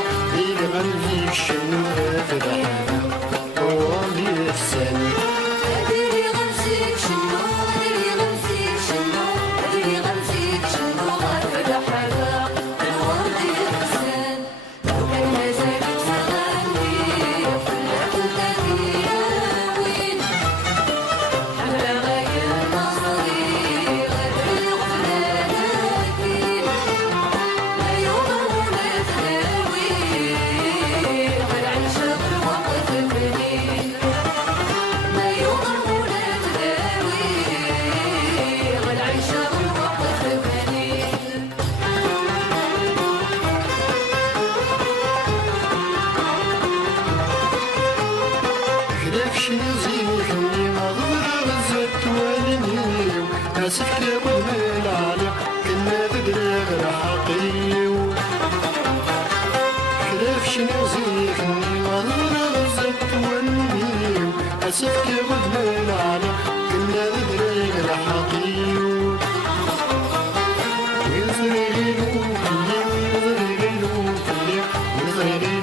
غنجيك شنو فرحنا وغادي السن أدري غنسيك شنو أدري غنسيك شنو أدري غنسيك شنو غنفرح على الورد يغسل لو كان مازالك تغني فرحت الذي وين حملة غير نصري غير الغفلان أكيد لا يوم ولا تداوي غير عيشة بالوقت البنين لا يوم ولا تداوي غير عيشة بالوقت البنين خلاف شي زيني مغرب زدت والنيو اسف كلاب العالم كنا تدري غير حقيو خلاف شي زيني مغرب زدت والنيو اسف كلاب العالم كنا تدري غير حقيو ويزري له كل يوم ويزري له كل يوم ويزري